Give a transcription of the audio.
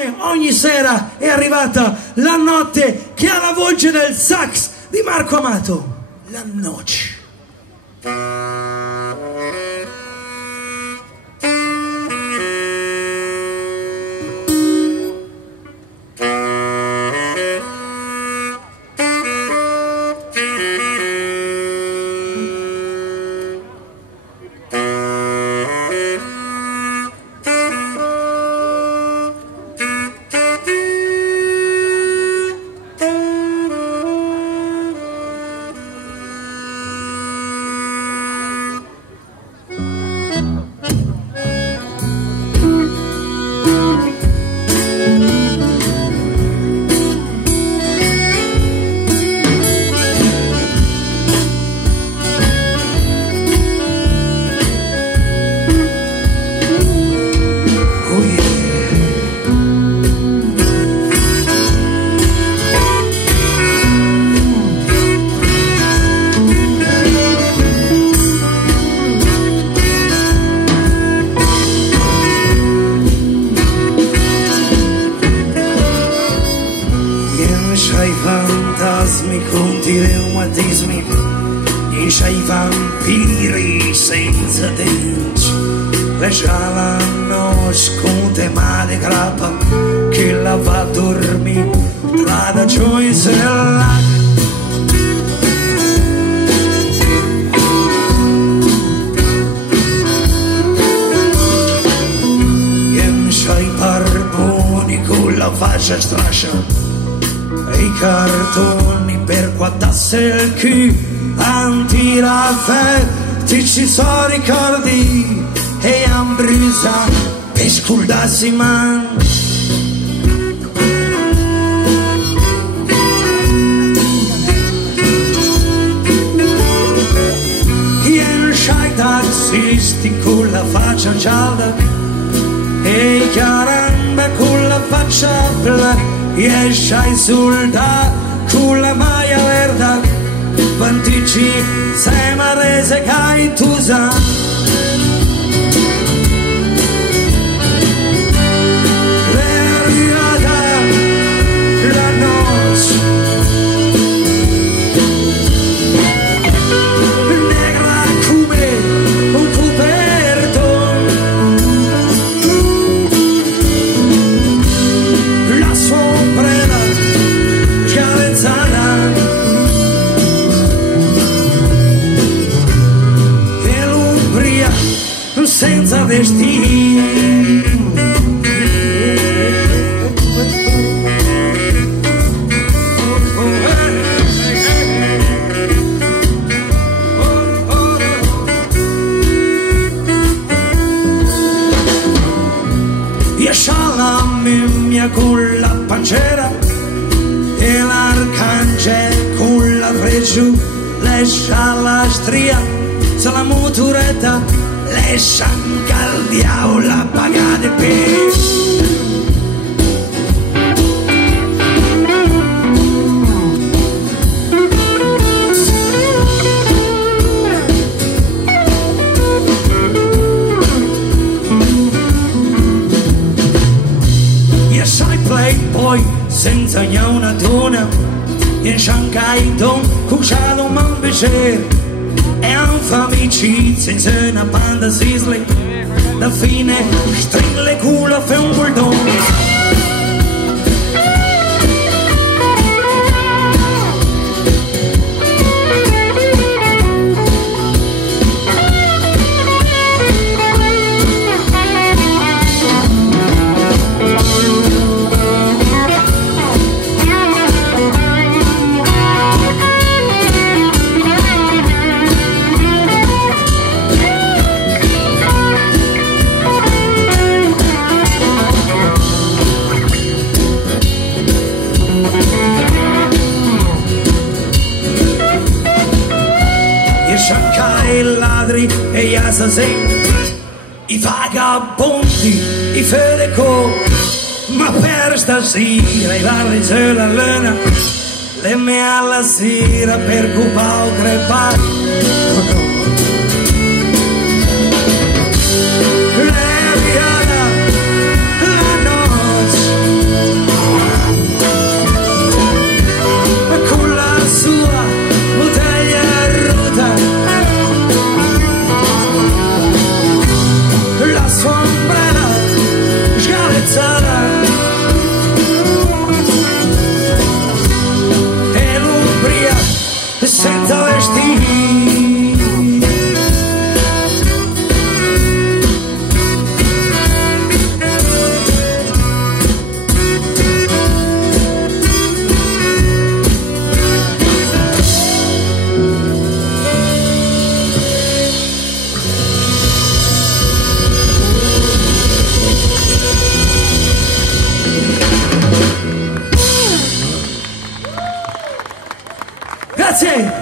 come ogni sera è arrivata la notte che ha la voce del sax di Marco Amato, la noce. C'hai fantasmi conti reumatismi, c'hai vampiri senza denti, lascia la noce con te male grappa che la va a dormire tra da gioia e la. C'hai barboni con la faccia strascia e i cartoni per guardarsi il chi antiraffè ti ci so ricordi e ambrisa per scudarsi man ien c'hai taxisti con la faccia gialla e i carambe con la faccia blu e c'hai soldati con la maglia verde quantici sei marese che tu sai è arrivata la noce negra come un coperto la sombrera scavezzata e l'umbria senza vestiti la mia con la pancera e l'arcangelo con la freccia lascia la stria sulla motoretta lascia il diavolo la pagata per poi senza una donna in Shanghai Don cucciato un piacere e un famici senza una banda sisli da fine stringle culo fe un bulldog i ladri e gli assassini, i vagabondi, i fedeco, ma per stasera i vari c'è la luna, le mie alla sera per cupa o crepare. La noce sombrera sgavezzata e l'umbria senza vestiti. Grazie!